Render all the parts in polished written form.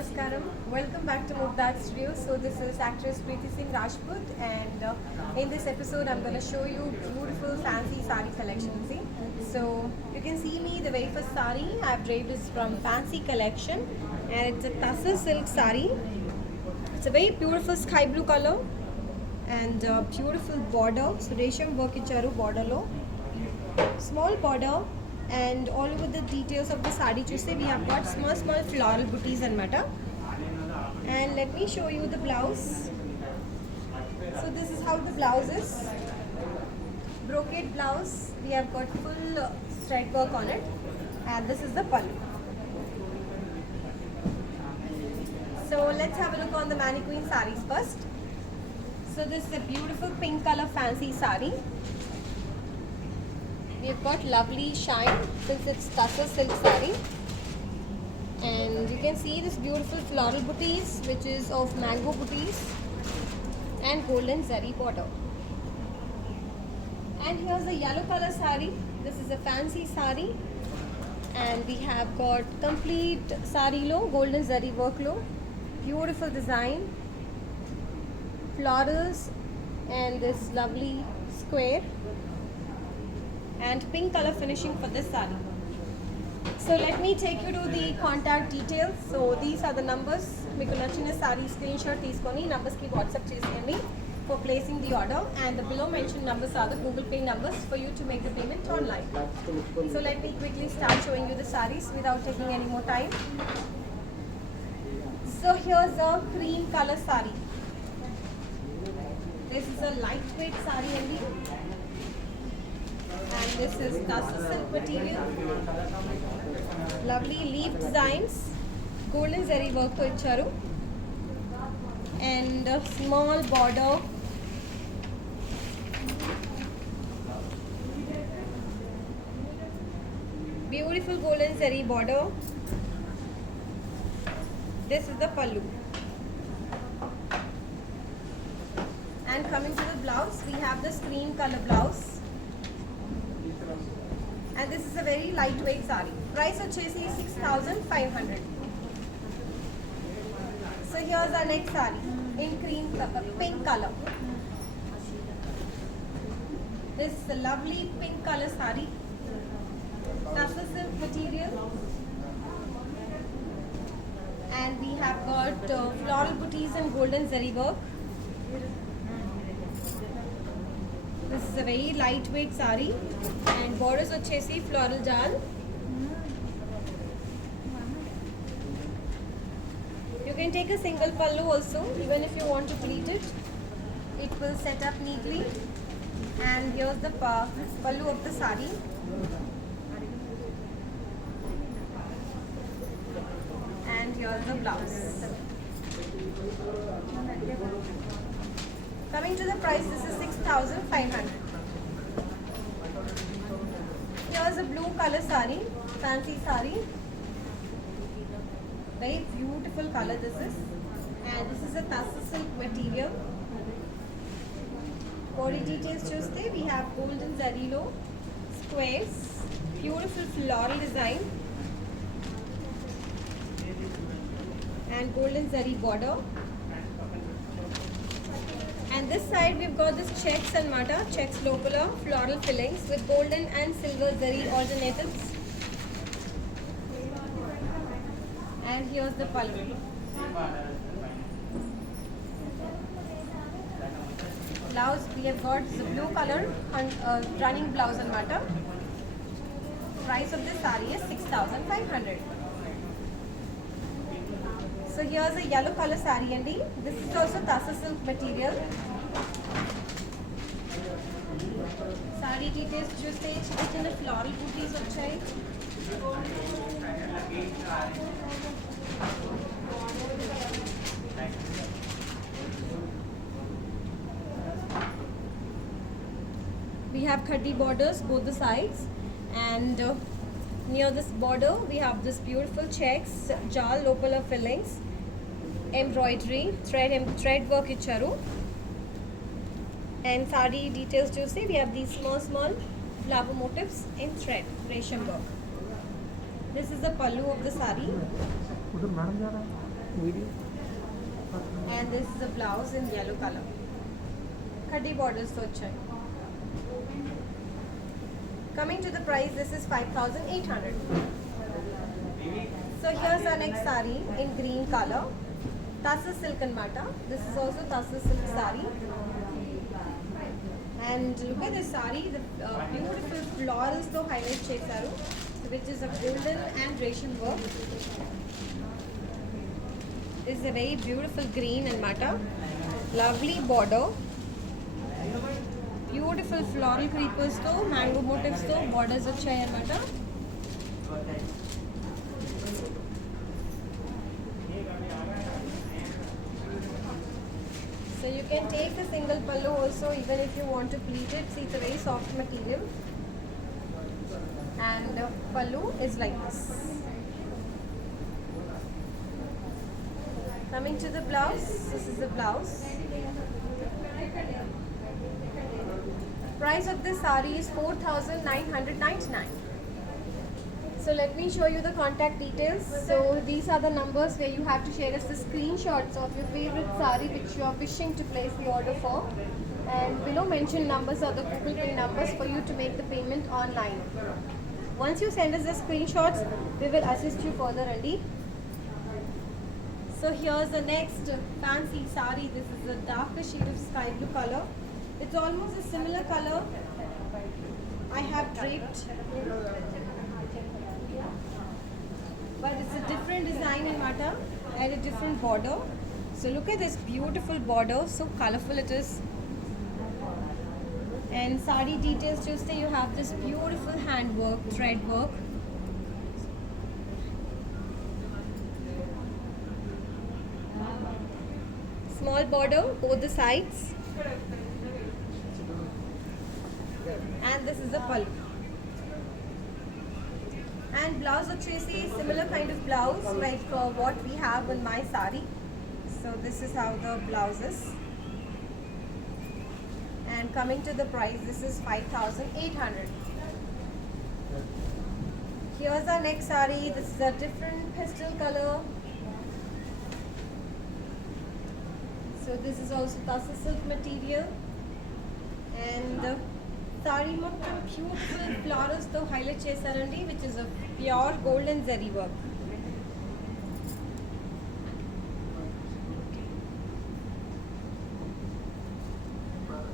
Namaskaram. Welcome back to Mugdad Studio. So this is actress Preeti Singh Rajput, and in this episode I'm going to show you beautiful fancy sari collection. See, so you can see me. The very first sari I've draped is from Fancy Collection, and it's a Tussar silk sari. It's a very beautiful sky blue color and beautiful border. So resham work icharu border lo, small border. And all over the details of the sari chuste we have got small floral booties and matter. And let me show you the blouse. So this is how the blouse is. Brocade blouse. We have got full thread work on it, and this is the pallu. So let's have a look on the mannequin saris first. So this is a beautiful pink color fancy sari. We've got lovely shine since it's Tussar silk sari, and you can see this beautiful floral booties, which is of mango booties and golden zari border. And here's the yellow color sari. This is a fancy sari, and we have got complete sari lo, golden zari work lo, beautiful design, florals, and this lovely square and pink color finishing for this sari. So let me take you to the contact details. So these are the numbers. Meeku nachina sari screenshot teeskoni numbers ki WhatsApp cheseyandi for placing the order, and the below mentioned numbers are the Google Pay numbers for you to make the payment online. So let me quickly start showing you the saris without taking any more time. So here's a cream color sari. This is a lightweight sari only. And this is Tussar silk material. Lovely leaf designs, golden zari work to icharu, and a small border. Beautiful golden zari border. This is the pallu. And coming to the blouse, we have the cream color blouse. And this is a very lightweight sari. Price vachesi 6,500. So here's our next sari in cream color, pink color. This is a lovely pink color sari. Tussar silk material. And we have got floral booties and golden zari work. This is a very lightweight sari, and borders vachesi floral jal. You can take a single pallu also, even if you want to pleat it. It will set up neatly. And here's the pallu of the sari. And here's the blouse. Coming to the price, this is 6,500. Here's a blue color sari, fancy sari. Very beautiful color this is. And this is a Tussar silk material. Body details chuste, we have golden zari lo, squares, beautiful floral design, and golden zari border. And this side we've got this checks and mata, checks local floral fillings with golden and silver zari alternatives. And here's the pallu. Blouse, we have got the blue color running blouse and mata. Price of this sari is 6,500. So here's a yellow color sari andi. This is also Tussar silk material. Sari details chuste chiన్న floral booties vachayi. We have khadi borders both the sides, and near this border we have this beautiful checks, jal low color fillings, embroidery, thread work icharu, and sari details to say we have these small flower motifs in thread resham work. This is the pallu of the sari. उधर madam जा रहा है And this is a blouse in yellow color. Khadi borders to achha hai. Coming to the price, this is 5,800. So here's our next sari in green color. Tassel silk and mata. This is also tassel silk sari. And look at this sari, the beautiful florals to highlight chesaru, which is a golden and Resham work. This is a very beautiful green and mata. Lovely border. Beautiful floral creepers to mango motifs to borders of chai and mata. So you can take the single pallu also even if you want to pleat it. See, it's a very soft material. And pallu is like this. Coming to the blouse, this is the blouse. Price of this sari is 4,999. So let me show you the contact details. So these are the numbers where you have to share us the screenshots of your favorite sari which you are wishing to place the order for. And below mentioned numbers are the Google Pay numbers for you to make the payment online. Once you send us the screenshots, we will assist you further, Andy. So here's the next fancy sari. This is a darker shade of sky blue color. It's almost a similar color. I have draped, but it's a different design in mata and a different border. So look at this beautiful border, so colorful it is. And sari details, just say you have this beautiful handwork, thread work. Small border, both the sides. And this is the pallu. And blouse ochesi, similar kind of blouse like what we have in my sari. So this is how the blouse is. And coming to the price, this is 5,800. Here's our next sari. This is a different pastel color. So this is also tassel silk material. And the sari mottam beautiful flowers to highlight chesarandi, which is a pure golden zari work.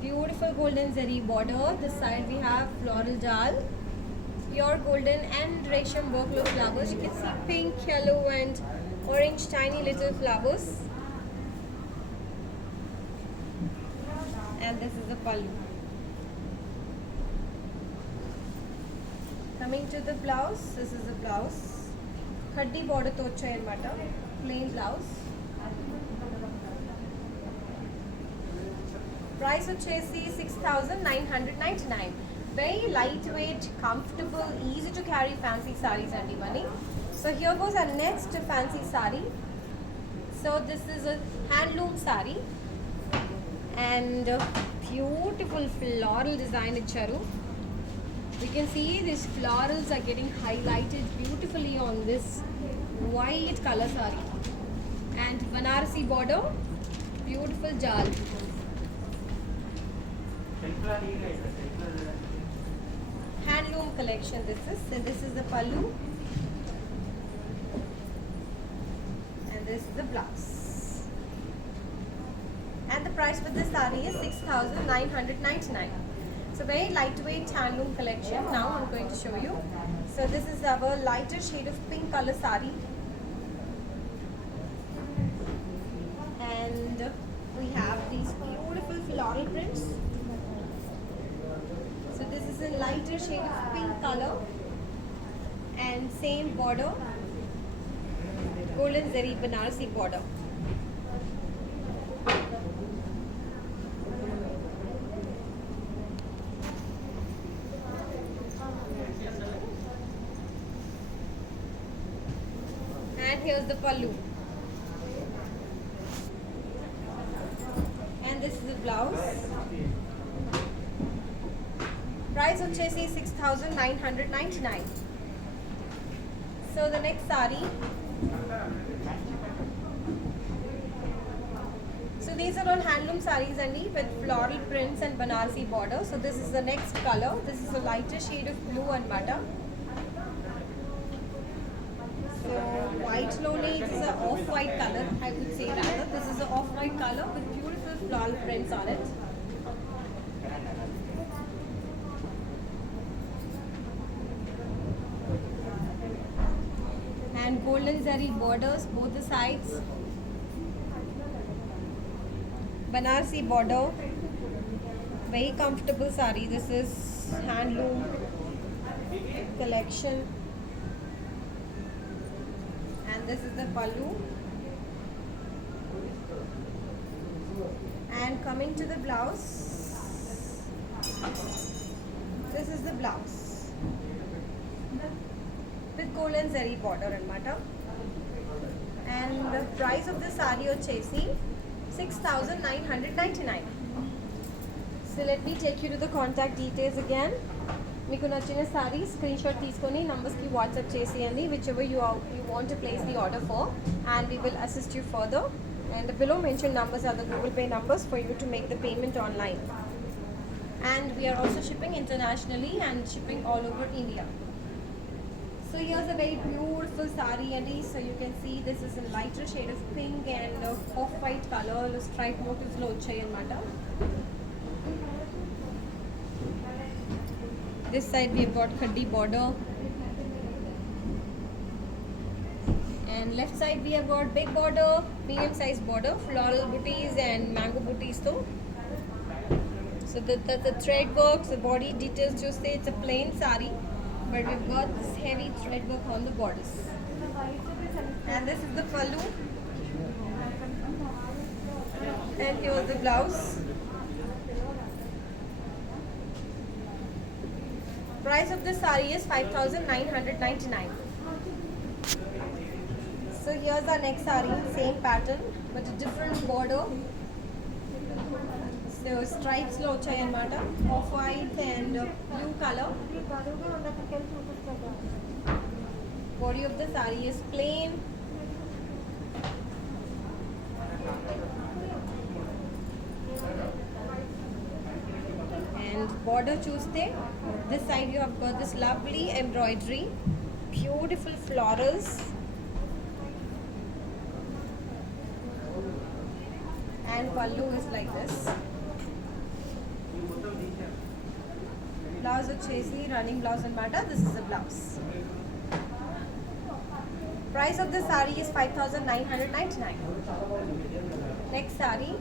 Beautiful golden zari border. This side we have floral jal, pure golden and Resham work of flowers. You can see pink, yellow and orange tiny little flowers. And this is the pallu. Coming to the blouse, this is the blouse. Khaddi border tocha and mata, plain blouse. Price ochesi 6,999. Very lightweight, comfortable, easy to carry fancy saris and money. So here goes our next fancy sari. So this is a handloom sari and beautiful floral design icharu. You can see these florals are getting highlighted beautifully on this white color sari. And Banarasi border, beautiful jal. Handloom collection this is. So this is the pallu. And this is the blouse. And the price for this sari is 6,999. So very lightweight handloom collection. Now I'm going to show you. So this is our lighter shade of pink color sari. And we have these beautiful floral prints. So this is a lighter shade of pink color. And same border. Golden zari Banarasi border. And here's the pallu. And this is the blouse. Price of Chesi 6,999. So the next sari. these are all handloom sarees and with floral prints and Banarsi border. So this is the next color. This is a lighter shade of blue and butter. So white lone is an off-white color, I would say rather. This is an off-white color with beautiful floral prints on it. And golden zari borders both the sides. Banarsi border. Very comfortable sari. This is handloom collection. And this is the pallu. And coming to the blouse, this is the blouse with golden zari border and matter. And the price of the sari వచ్చేసి 6,999. So let me take you to the contact details again. మీకు నచ్చిన sorry screen shot తీసుకొని నంబర్స్కి WhatsApp చేసేయండి whichever you want to place the order for, and we will assist you further. And the below mentioned numbers are the Google Pay numbers for you to make the payment online. And we are also shipping internationally and shipping all over India. So here's a very beautiful sari, and so you can see this is a lighter shade of pink and off-white color. Stripe motifs lo vachai anamata. This side we have got khaddi border, and left side we have got big border, medium size border, floral booties and mango booties though. So the thread works, the body details, just say it's a plain sari, but we've got this heavy thread work on the borders. And this is the pallu, and here's the blouse. Price of this sari is 5,999. So here's our next sari, same pattern but a different border. So stripes lo vachai anamata, off white and blue color. Body of the sari is plain. And border chuste, this side you have got this lovely embroidery, beautiful florals, and pallu is like this. Blouse vachesi running blouse anamata. This is the blouse. Price of this sari is 5,999. Next sari.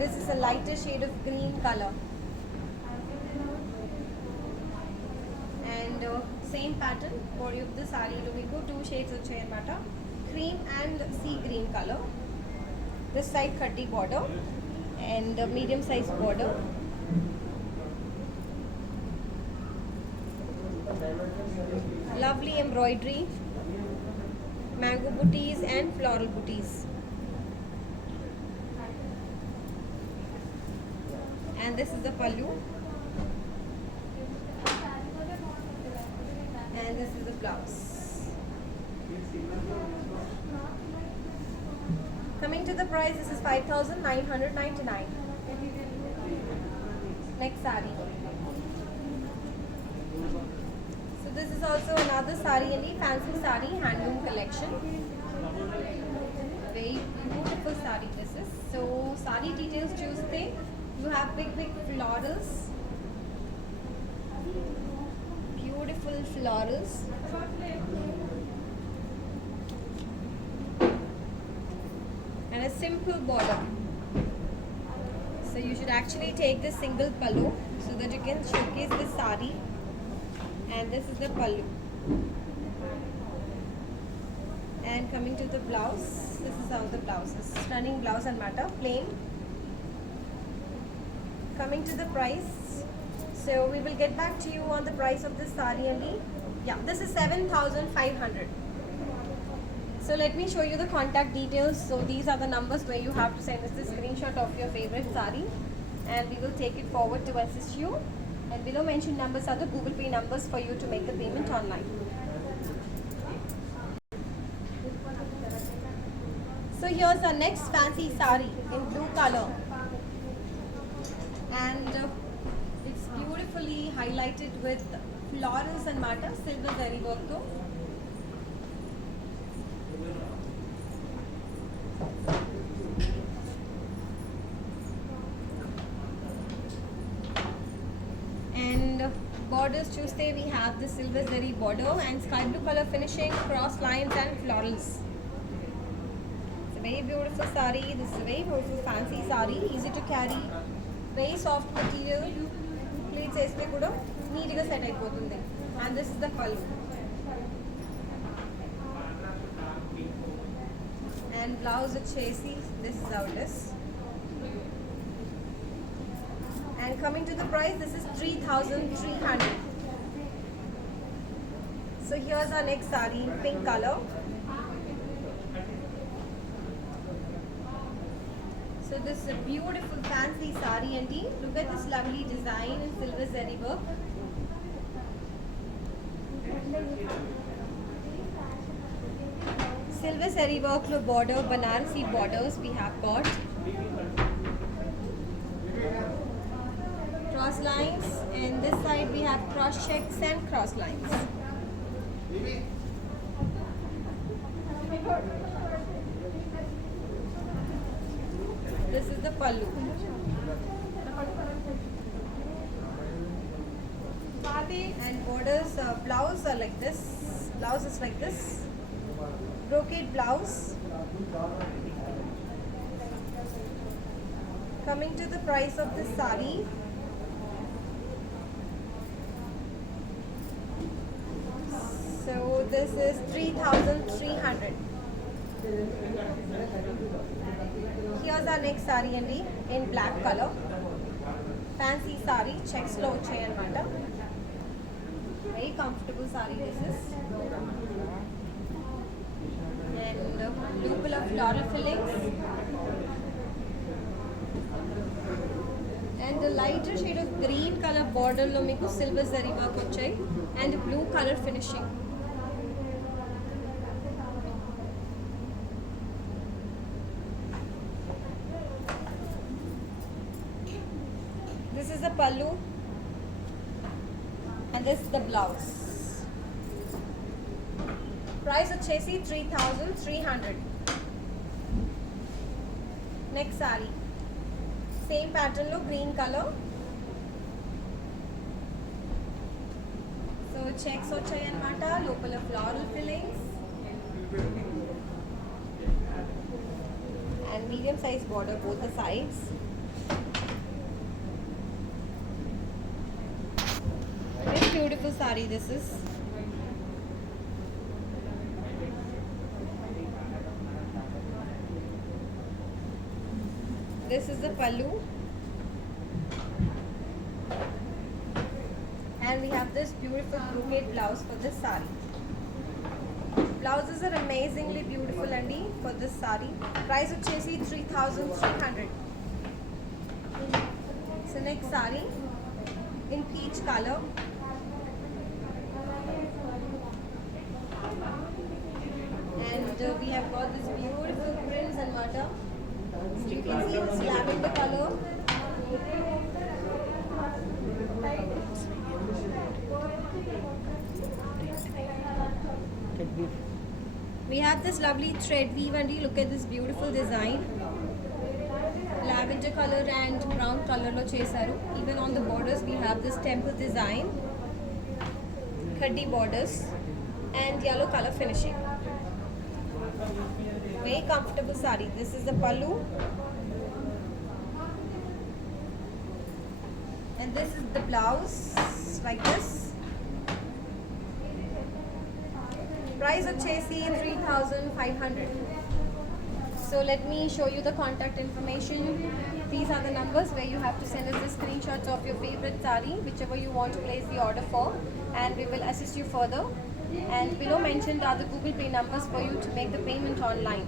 This is a lighter shade of green color, and same pattern. Body of the sari we go two shades of anamata, cream and sea green color. This side khaddi border and medium size border. Lovely embroidery, mango booties and floral booties. And this is the pallu, and this is the blouse. Coming to the price, this is 5,999. Next sari. So this is also another sari, and fancy sari handloom collection. Very beautiful sari this is. So sari details chuste, you have big florals, beautiful florals, and a simple border. So you should actually take this single pallu so that you can showcase the sari. And this is the pallu. And coming to the blouse, this is how the blouse is. Stunning blouse and matter, plain. Coming to the price, so we will get back to you on the price of this sari only. Yeah, this is 7,500. So let me show you the contact details. So these are the numbers where you have to send us the screenshot of your favorite sari, and we will take it forward to assist you. And below mentioned numbers are the Google Pay numbers for you to make the payment online. So here's our next fancy sari in blue color, and it's beautifully highlighted with florals and mata silver zari work though. And borders Tuesday we have the silver zari border and sky blue color finishing, cross lines and florals. It's a very beautiful sari. This is a very beautiful fancy sari, easy to carry, very soft material. Pleats వేస్తే కూడా నీట్గా set అయిపోతుంది. And this is the pallu. And blouse వచ్చేసి this is how it is. And coming to the price, this is 3,300. So here's our next sari in pink color. So this is a beautiful fancy sari, and look at this lovely design in silver zari work. Silver zari work lo border, Banarasi borders we have got. Cross lines, and this side we have cross checks and cross lines. This is the pallu. And borders, blouse are like this. Blouse is like this. Brocade blouse. Coming to the price of this sari. So this is 3,300. Here's our next sari andi in black color. Fancy sari, checks lo vachayannamata. Very comfortable sari this is. And loop of floral fillings. And the lighter shade of green color border lo meeku silver zari work vachayi and blue color finishing. This is the pallu and this is the blouse. Price వచ్చేసి 3,300. Next saree, same pattern lo green color. So checks వచ్చాయి అన్నమాట, లోపల floral fillings and medium size border both the sides. Very beautiful saree this is. This is the pallu and we have this beautiful brocade blouse for this saree. Blouses are amazingly beautiful andi for this saree. Price వచ్చేసి 3,300. So next saree in peach color. And we have got this beautiful prints and mata. You can see this lavender color. We have this lovely thread weave and look at this beautiful design. Lavender color and brown color lo chesaru. Even on the borders we have this temple design, khaddi borders and yellow color finishing. Very comfortable saree. This is the pallu and this is the blouse like this. Price వచ్చేసి 3,500. So let me show you the contact information. These are the numbers where you have to send us the screenshots of your favorite saree, whichever you want to place the order for, and we will assist you further. And below mentioned are the Google Pay numbers for you to make the payment online.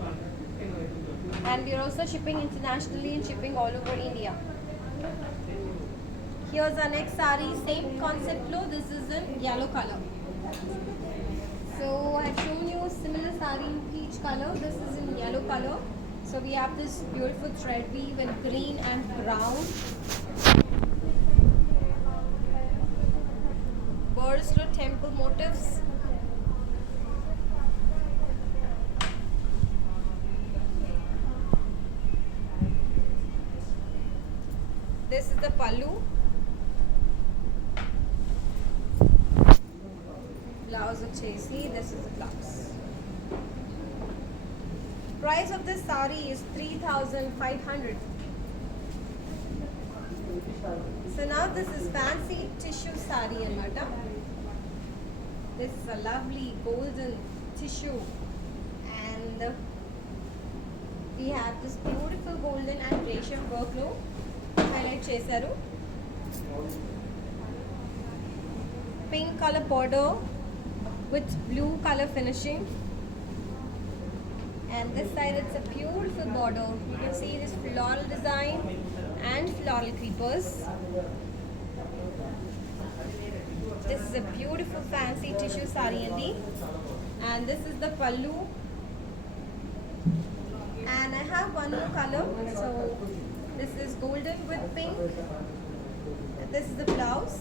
And we are also shipping internationally and shipping all over India. Here's our next saree, same concept flow. This is in yellow color. So I have shown you a similar saree in peach color. This is in yellow color. So we have this beautiful thread weave in green and brown. Borders temple motifs. This is the pallu. Blouse chesi. This is the blouse. Price of this sari is 3,500. So now this is fancy tissue sari anamata. This is a lovely golden tissue, and we have this beautiful golden and resham work lo highlight chesaru. Pink color border with blue color finishing. And this side it's a beautiful border. You can see this floral design and floral creepers. This is a beautiful fancy tissue sari andi. And this is the pallu. And I have one more color. So this is golden with pink. This is the blouse.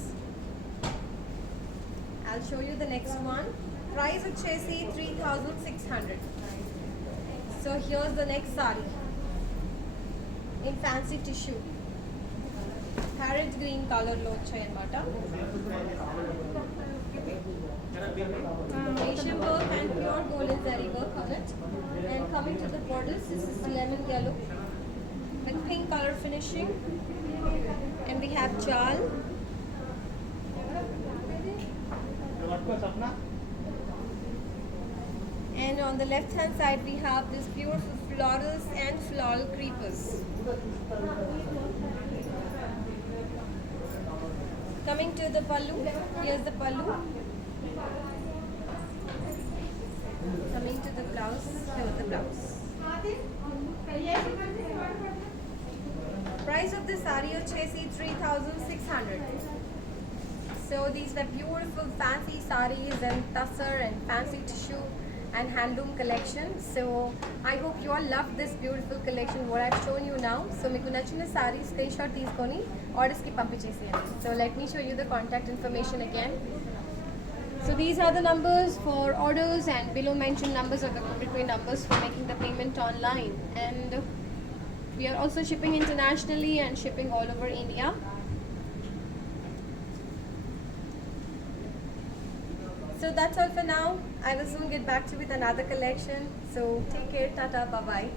I'll show you the next one. Price of chesi 3,600. So here's the next sari in fancy tissue. Parrot green color lo vachayannamata. Asian work and pure golden zari work on it. And coming to the borders, this is lemon yellow with pink color finishing. And we have jal. And on the left hand side we have this beautiful florals and floral creepers. Coming to the pallu, here's the pallu. Coming to the blouse, here's the blouse. Price of this sari chesi 3,600. So these were beautiful fancy saris and tussar and fancy tissue and handloom collection. So I hope you all love this beautiful collection what I've shown you now. So meeku nachina saree screenshot teeskoni orders ki పంపించేసేయండి. So let me show you the contact information again. So these are the numbers for orders, and below mentioned numbers are the code numbers for making the payment online. And we are also shipping internationally and shipping all over India. So that's all for now. I will soon get back to you with another collection. So take care, tata, bye bye.